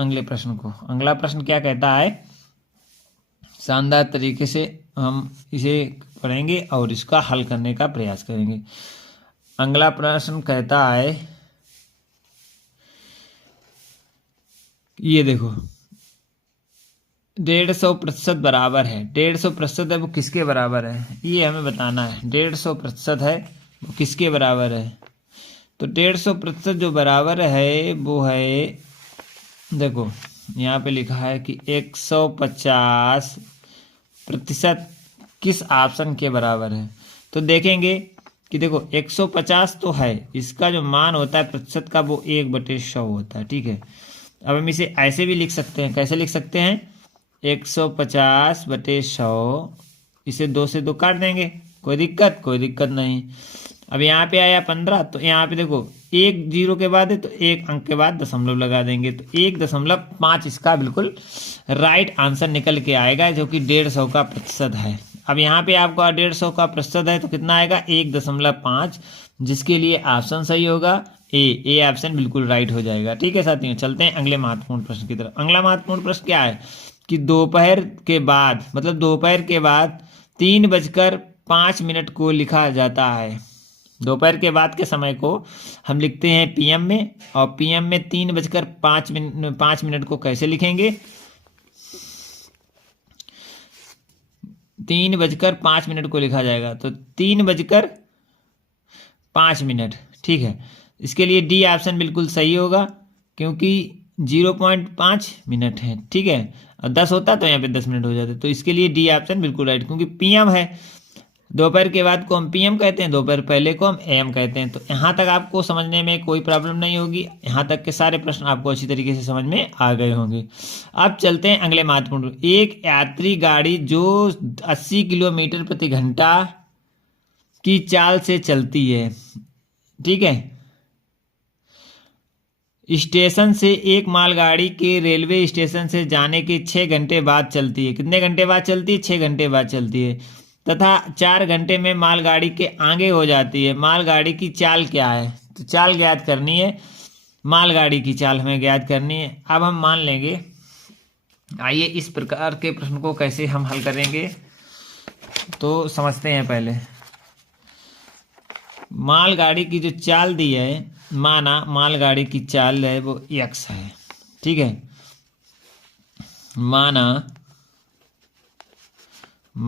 अगले प्रश्न को। अगला प्रश्न क्या कहता है, शानदार तरीके से हम इसे पढ़ेंगे और इसका हल करने का प्रयास करेंगे। अगला प्रश्न कहता है, ये देखो 150% बराबर है। 150% है वो किसके बराबर है, ये हमें बताना है। 150% है वो किसके बराबर है। तो 150% जो बराबर है वो है, देखो यहाँ पे लिखा है कि 150% किस ऑप्शन के बराबर है। तो देखेंगे कि देखो 150 तो है, इसका जो मान होता है प्रतिशत का वो 1/100 होता है। ठीक है, अब हम इसे ऐसे भी लिख सकते हैं। कैसे लिख सकते हैं, 150/100, इसे 2 से 2 काट देंगे, कोई दिक्कत नहीं। अब यहाँ पे आया 15, तो यहाँ पे देखो 1 0 के बाद है तो 1 अंक के बाद दशमलव लगा देंगे, तो 1.5 इसका बिल्कुल राइट आंसर निकल के आएगा, जो कि 150 का प्रतिशत है। अब यहाँ पे आपको 150 का प्रतिशत है तो कितना आएगा, 1.5, जिसके लिए ऑप्शन सही होगा ए ऑप्शन बिल्कुल राइट हो जाएगा। ठीक है साथियों, चलते हैं अगले महत्वपूर्ण प्रश्न की तरफ। अगला महत्वपूर्ण प्रश्न क्या है कि दोपहर के बाद 3:05 को लिखा जाता है। दोपहर के बाद के समय को हम लिखते हैं पीएम में, और पीएम में 3:05 को कैसे लिखेंगे, 3:05 को लिखा जाएगा, तो 3:05। ठीक है, इसके लिए डी ऑप्शन बिल्कुल सही होगा, क्योंकि 0.5 मिनट है। ठीक है, और 10 होता तो यहाँ पे 10 मिनट हो जाते, तो इसके लिए डी ऑप्शन बिल्कुल राइट, क्योंकि पीएम है। दोपहर के बाद को हम पीएम कहते हैं, दोपहर पहले को हम एएम कहते हैं। तो यहाँ तक आपको समझने में कोई प्रॉब्लम नहीं होगी। यहाँ तक के सारे प्रश्न आपको अच्छी तरीके से समझ में आ गए होंगे। अब चलते हैं अगले महत्वपूर्ण। एक यात्री गाड़ी जो 80 किलोमीटर प्रति घंटा की चाल से चलती है, ठीक है, स्टेशन से एक मालगाड़ी के रेलवे स्टेशन से जाने के 6 घंटे बाद चलती है। कितने घंटे बाद चलती है, 6 घंटे बाद चलती है, तथा 4 घंटे में मालगाड़ी के आगे हो जाती है। मालगाड़ी की चाल क्या है, तो चाल ज्ञात करनी है, मालगाड़ी की चाल हमें ज्ञात करनी है। अब हम मान लेंगे, आइए इस प्रकार के प्रश्न को कैसे हम हल करेंगे तो समझते हैं। पहले मालगाड़ी की जो चाल दी है, माना मालगाड़ी की चाल है वो x है। ठीक है, माना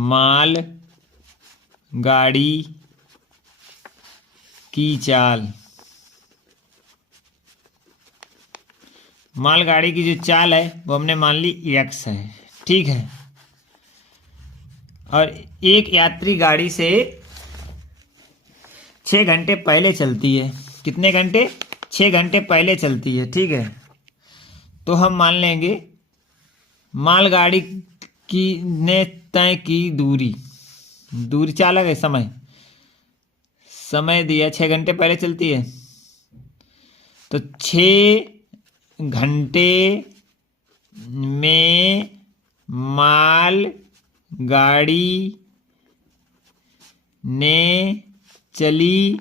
माल गाड़ी की चाल, मालगाड़ी की जो चाल है वो हमने मान ली x है। ठीक है, और एक यात्री गाड़ी से 6 घंटे पहले चलती है। कितने घंटे, 6 घंटे पहले चलती है। ठीक है, तो हम मान लेंगे मालगाड़ी की ने तय की दूरी चालक है, समय दिया 6 घंटे पहले चलती है, तो 6 घंटे में माल गाड़ी ने चली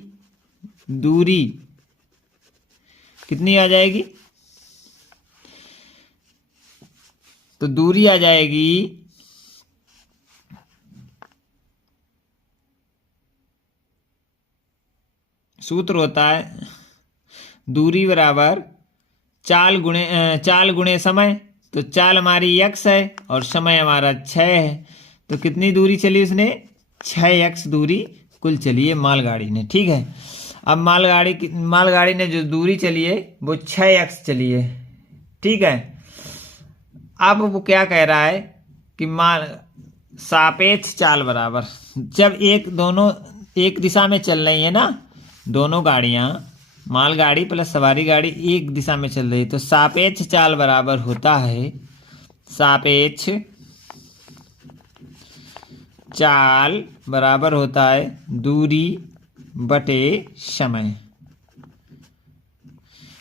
दूरी कितनी आ जाएगी, तो दूरी आ जाएगी सूत्र होता है दूरी बराबर चाल गुणे समय। तो चाल हमारी x है और समय हमारा 6 है, तो कितनी दूरी चली उसने, 6x दूरी कुल चली है मालगाड़ी ने। ठीक है, अब मालगाड़ी ने जो दूरी चली है वो 6x चली है। ठीक है, अब वो क्या कह रहा है कि सापेक्ष चाल बराबर, जब दोनों एक दिशा में चल रही है ना, दोनों गाड़ियां, मालगाड़ी प्लस सवारी गाड़ी एक दिशा में चल रही, तो सापेक्ष चाल बराबर होता है, सापेक्ष चाल बराबर होता है दूरी बटे समय।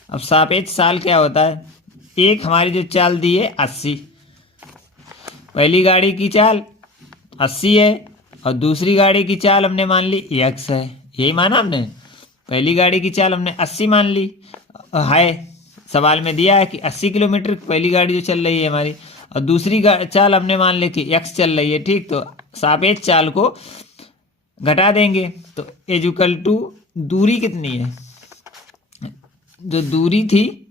अब सापेक्ष चाल क्या होता है, एक हमारी जो चाल दी है 80, पहली गाड़ी की चाल 80 है और दूसरी गाड़ी की चाल हमने मान ली x है। यही माना हमने, पहली गाड़ी की चाल हमने 80 मान ली है, सवाल में दिया है कि 80 किलोमीटर पहली गाड़ी जो चल रही है हमारी, और दूसरी चाल हमने मान ली कि x चल रही है, ठीक। तो सापेक्ष चाल को घटा देंगे तो इक्वल टू दूरी कितनी है, जो दूरी थी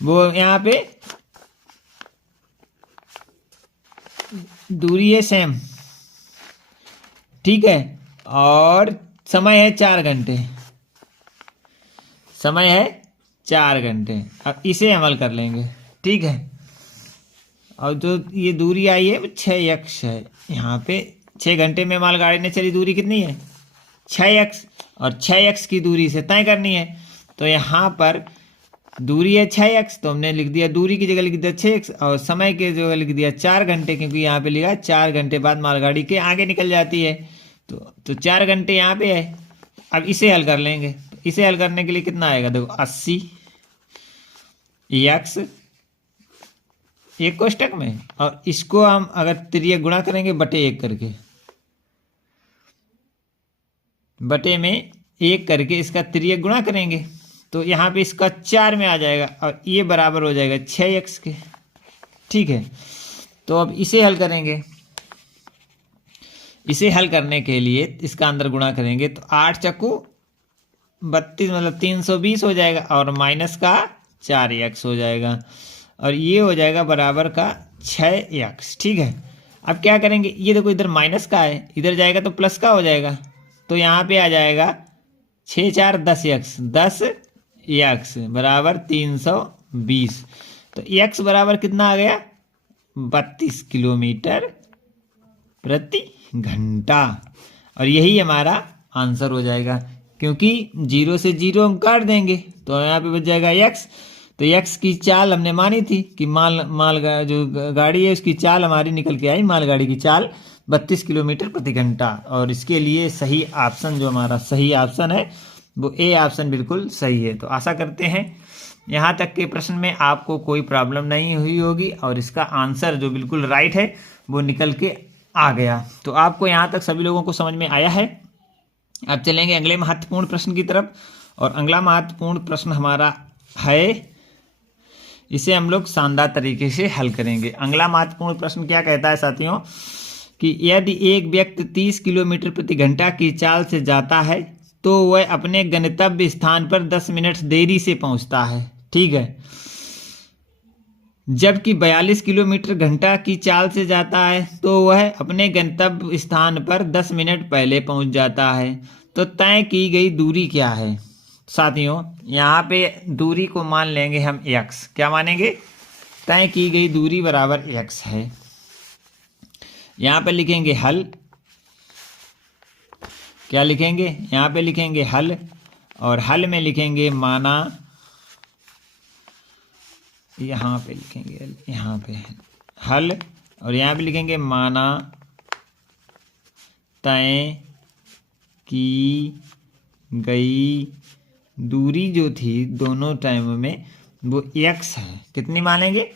वो यहाँ पे दूरी है सेम, ठीक है, और समय है 4 घंटे, समय है 4 घंटे। अब इसे अमल कर लेंगे, ठीक है। और जो ये दूरी आई है वो 6x है, यहाँ पे 6 घंटे में मालगाड़ी ने चली दूरी कितनी है 6x, और 6x की दूरी से तय करनी है। तो यहाँ पर दूरी है 6x, तो हमने लिख दिया दूरी की जगह लिख दिया 6x, और समय की जगह लिख दिया 4 घंटे, क्योंकि यहाँ पे लिखा 4 घंटे बाद मालगाड़ी के आगे निकल जाती है। तो 4 घंटे यहाँ पे है। अब इसे हल कर लेंगे, तो इसे हल करने के लिए कितना आएगा, देखो 80 x एक कोष्टक में, और इसको हम अगर तिर्यक गुणा करेंगे बटे 1 करके, बटे में 1 करके इसका तिर्यक गुणा करेंगे तो यहाँ पे इसका 4 में आ जाएगा, और ये बराबर हो जाएगा 6x के, ठीक है। तो अब इसे हल करेंगे, इसे हल करने के लिए इसका अंदर गुणा करेंगे तो 8 चक्कू 32 मतलब 320 हो जाएगा, और माइनस का 4x हो जाएगा, और ये हो जाएगा बराबर का 6x, ठीक है। अब क्या करेंगे, ये देखो इधर माइनस का है, इधर जाएगा तो प्लस का हो जाएगा, तो यहाँ पे आ जाएगा 6 4 10x, 10x बराबर 320। तो x बराबर कितना आ गया 32 किलोमीटर प्रति घंटा, और यही हमारा आंसर हो जाएगा, क्योंकि 0 से 0 हम काट देंगे तो यहाँ पे बच जाएगा x। तो x की चाल हमने मानी थी कि जो गाड़ी है उसकी चाल हमारी निकल के आई, मालगाड़ी की चाल 32 किलोमीटर प्रति घंटा, और इसके लिए सही ऑप्शन जो हमारा सही ऑप्शन है वो ए ऑप्शन बिल्कुल सही है। तो आशा करते हैं यहाँ तक के प्रश्न में आपको कोई प्रॉब्लम नहीं हुई होगी, और इसका आंसर जो बिल्कुल राइट है वो निकल के आ गया। तो आपको यहाँ तक सभी लोगों को समझ में आया है। अब चलेंगे अगले महत्वपूर्ण प्रश्न की तरफ, और अगला महत्वपूर्ण प्रश्न हमारा है, इसे हम लोग शानदार तरीके से हल करेंगे। अगला महत्वपूर्ण प्रश्न क्या कहता है साथियों, कि यदि एक व्यक्ति 30 किलोमीटर प्रति घंटा की चाल से जाता है तो वह अपने गंतव्य स्थान पर 10 मिनट देरी से पहुंचता है, ठीक है। जबकि 42 किलोमीटर घंटा की चाल से जाता है तो वह अपने गंतव्य स्थान पर 10 मिनट पहले पहुंच जाता है। तो तय की गई दूरी क्या है साथियों, यहाँ पे दूरी को मान लेंगे हम x, क्या मानेंगे, तय की गई दूरी बराबर x है। यहाँ पे लिखेंगे हल, क्या लिखेंगे, यहाँ पे लिखेंगे हल, और हल में लिखेंगे माना, यहाँ पे लिखेंगे यहाँ पे हल, और यहाँ पे लिखेंगे माना तय की गई दूरी जो थी दोनों टाइम में वो x है। कितनी मानेंगे,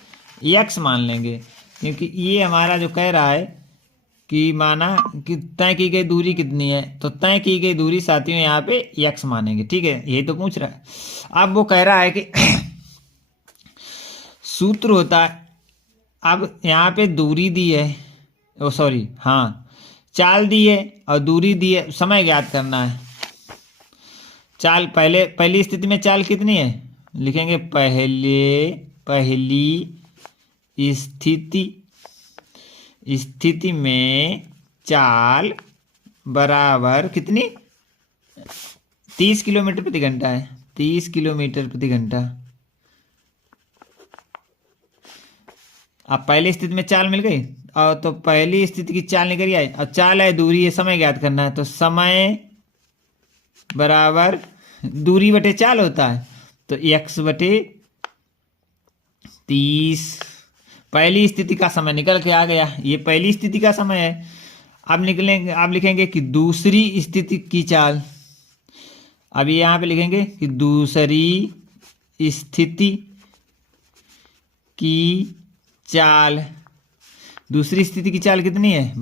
x मान लेंगे, क्योंकि ये हमारा जो कह रहा है कि माना कि तय की गई दूरी कितनी है, तो तय की गई दूरी साथियों यहाँ पे x मानेंगे, ठीक है। यही तो पूछ रहा है। अब वो कह रहा है कि सूत्र होता है, अब यहाँ पे दूरी दी है, ओ सॉरी हाँ, चाल दी है और दूरी दी है, समय ज्ञात करना है। चाल पहली स्थिति में चाल कितनी है, लिखेंगे पहली स्थिति में चाल बराबर कितनी 30 किलोमीटर प्रति घंटा है, 30 किलोमीटर प्रति घंटा। अब पहली स्थिति में चाल मिल गई, और तो पहली स्थिति की चाल निकल आई, और चाल है दूरी है, समय ज्ञात करना है, तो समय बराबर दूरी बटे चाल होता है, तो x बटे 30। पहली स्थिति का समय निकल के आ गया, ये पहली स्थिति का समय है। अब लिखेंगे कि दूसरी स्थिति की चाल, अब यहाँ पे लिखेंगे कि दूसरी स्थिति की चाल, दूसरी स्थिति की चाल कितनी है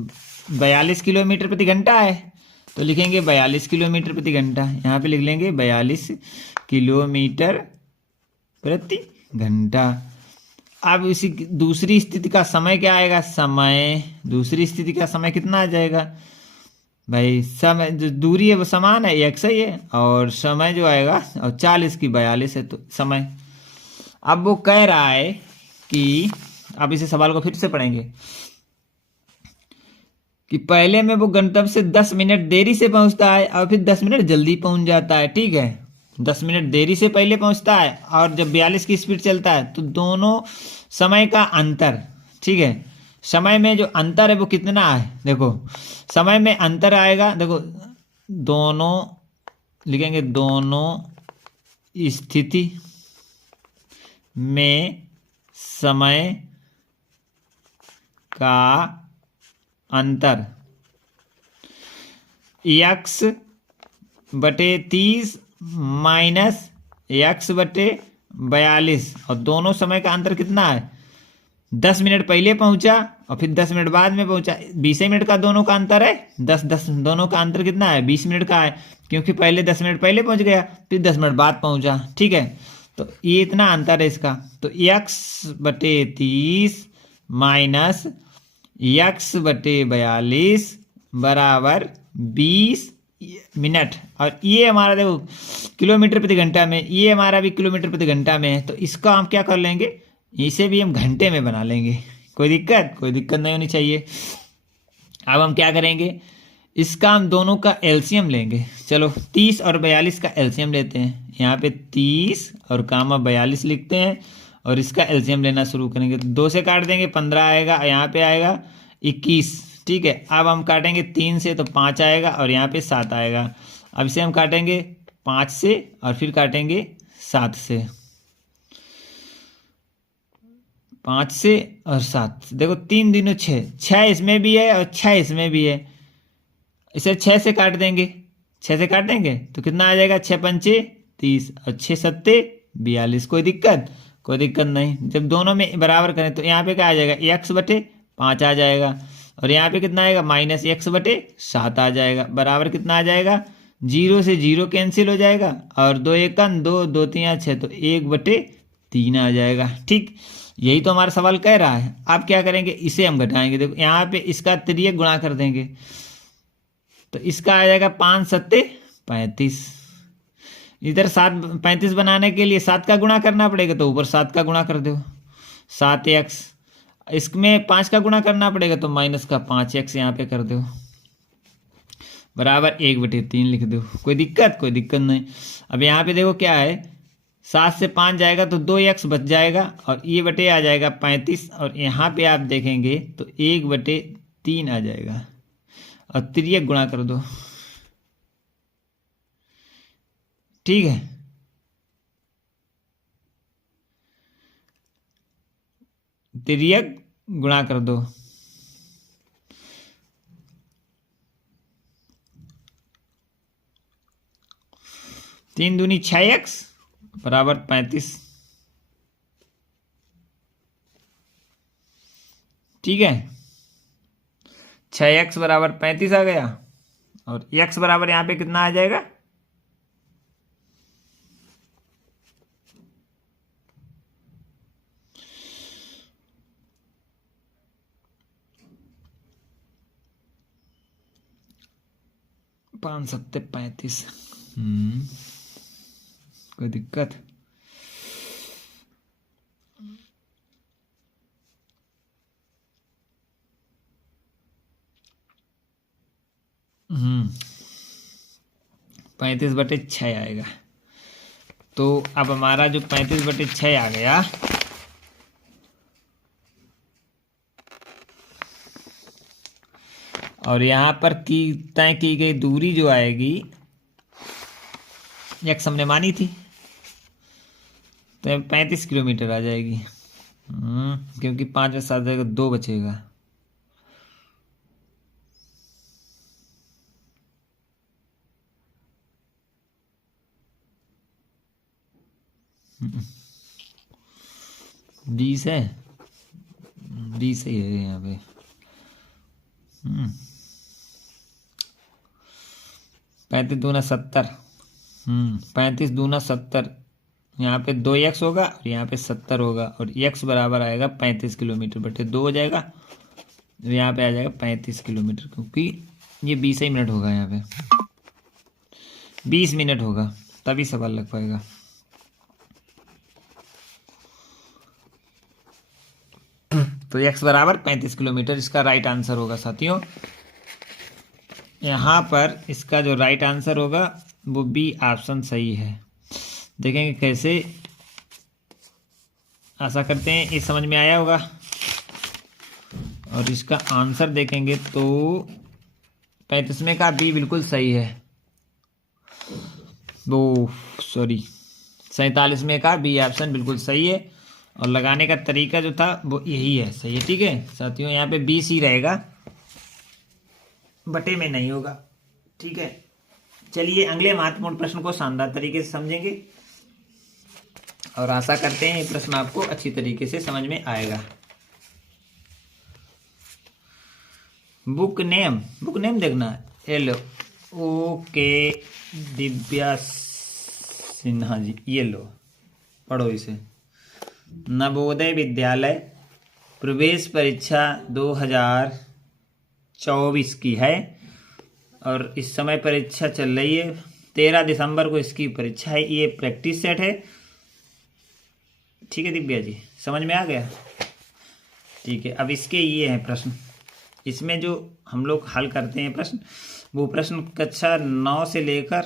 42 किलोमीटर प्रति घंटा है, तो लिखेंगे 42 किलोमीटर प्रति घंटा। यहाँ पे लिख लेंगे 42 किलोमीटर प्रति घंटा। अब इसी दूसरी स्थिति का समय क्या आएगा? समय दूसरी स्थिति का समय कितना आ जाएगा भाई? समय जो दूरी है वो समान है, एक सही है, और समय जो आएगा और 40 की 42 है, तो समय। अब वो कह रहा है कि अब इसे सवाल को फिर से पढ़ेंगे कि पहले में वो गंतव्य से 10 मिनट देरी से पहुंचता है और फिर 10 मिनट जल्दी पहुंच जाता है। ठीक है, 10 मिनट देरी से पहले पहुंचता है और जब 42 की स्पीड चलता है तो दोनों समय का अंतर, ठीक है, समय में जो अंतर है वो कितना है? देखो समय में अंतर आएगा, देखो दोनों लिखेंगे, दोनों स्थिति में समय का अंतर x बटे 30 माइनस x बटे 42, और दोनों समय का अंतर कितना है? 10 मिनट पहले पहुंचा और फिर 10 मिनट बाद में पहुंचा, 20 मिनट का दोनों का अंतर है। 10 दोनों का अंतर कितना है? 20 मिनट का है, क्योंकि पहले 10 मिनट पहले पहुंच गया फिर 10 मिनट बाद पहुंचा। ठीक है, तो ये इतना अंतर है इसका। तो x बटे 30 माइनस x बटे 42 बराबर 20 मिनट, और ये हमारा देखो किलोमीटर प्रति घंटा में, ये हमारा भी किलोमीटर प्रति घंटा में है, तो इसका हम क्या कर लेंगे, इसे भी हम घंटे में बना लेंगे। कोई दिक्कत नहीं होनी चाहिए। अब हम क्या करेंगे, इसका हम दोनों का एलसीएम लेंगे। चलो 30 और 42 का एलसीएम लेते हैं। यहाँ पे 30 और कामा 42 लिखते हैं और इसका एलसीएम लेना शुरू करेंगे। तो 2 से काट देंगे 15 आएगा, यहाँ पे आएगा 21। ठीक है, अब हम काटेंगे 3 से तो 5 आएगा और यहाँ पे 7 आएगा। अब इसे हम काटेंगे 5 से और फिर काटेंगे 7 से, 5 से और 7 से। देखो 3 दूनी 6, 6 इसमें भी है और 6 इसमें भी है। इसे 6 से काट देंगे, 6 से काट देंगे तो कितना आ जाएगा? 6 पंचे 30 और 6 सत्ते 42। कोई दिक्कत नहीं। जब दोनों में बराबर करें तो यहाँ पे क्या आ जाएगा? x बटे 5 आ जाएगा और यहाँ पे कितना आएगा? माइनस x बटे 7 आ जाएगा। बराबर कितना आ जाएगा? 0 से 0 कैंसिल हो जाएगा और 2 एकन 2, 2 3 6, तो 1 बटे 3 आ जाएगा। ठीक, यही तो हमारा सवाल कह रहा है। अब क्या करेंगे, इसे हम घटाएंगे। देखो यहाँ पे इसका तिर्यक गुणा कर देंगे तो इसका आ जाएगा 5 सत्ते 35। इधर 7 35 बनाने के लिए 7 का गुणा करना पड़ेगा, तो ऊपर 7 का गुणा कर दो 7x। इसमें 5 का गुणा करना पड़ेगा तो माइनस का 5x यहाँ पे कर दो, बराबर 1/3 लिख दो। कोई दिक्कत नहीं। अब यहाँ पे देखो क्या है, 7 से 5 जाएगा तो 2x बच जाएगा और ये बटे आ जाएगा 35, और यहाँ पे आप देखेंगे तो 1/3 आ जाएगा और तिर्यक गुणा कर दो। ठीक है, तिर्यक गुणा कर दो। तीन दूनी 6x बराबर 35। ठीक है, 6x बराबर 35 आ गया और x बराबर यहाँ पे कितना आ जाएगा? पाँच सत्ते 35। कोई दिक्कत? हम्म, 35/6 आएगा। तो अब हमारा जो 35/6 आ गया, और यहाँ पर तय की गई दूरी जो आएगी x हमने मानी थी, तो 35 किलोमीटर आ जाएगी। क्योंकि 5 में 7 जाएगा, 2 बचेगा। बीस है, 20 ही है यहाँ पे। 35 दूना 70। 35 दूना 70। यहाँ पे 2x होगा और यहाँ पे 70 होगा और x बराबर आएगा 35 किलोमीटर बटे 2 हो जाएगा। यहाँ पे आ जाएगा 35 किलोमीटर, क्योंकि ये 20 ही मिनट होगा, यहाँ पे 20 मिनट होगा तभी सवाल लग पाएगा। तो x बराबर 35 किलोमीटर इसका राइट आंसर होगा साथियों। यहाँ पर इसका जो राइट आंसर होगा वो बी ऑप्शन सही है। देखेंगे कैसे, आशा करते हैं ये समझ में आया होगा। और इसका आंसर देखेंगे तो 35 में का बी बिल्कुल सही है। वो सॉरी 47 में का बी ऑप्शन बिल्कुल सही है। और लगाने का तरीका जो था वो यही है, सही है। ठीक है साथियों, यहाँ पे 20 ही रहेगा, बटे में नहीं होगा। ठीक है, चलिए अगले महत्वपूर्ण प्रश्न को शानदार तरीके से समझेंगे और आशा करते हैं ये प्रश्न आपको अच्छी तरीके से समझ में आएगा। बुक नेम देखना है। लो ओके दिव्या सिन्हा जी, ये लो पढ़ो इसे। नवोदय विद्यालय प्रवेश परीक्षा 2024 की है और इस समय परीक्षा चल रही है। 13 दिसंबर को इसकी परीक्षा है। ये प्रैक्टिस सेट है। ठीक है दिव्या जी, समझ में आ गया? ठीक है, अब इसके ये हैं प्रश्न। इसमें जो हम लोग हल करते हैं प्रश्न, वो प्रश्न कक्षा 9 से लेकर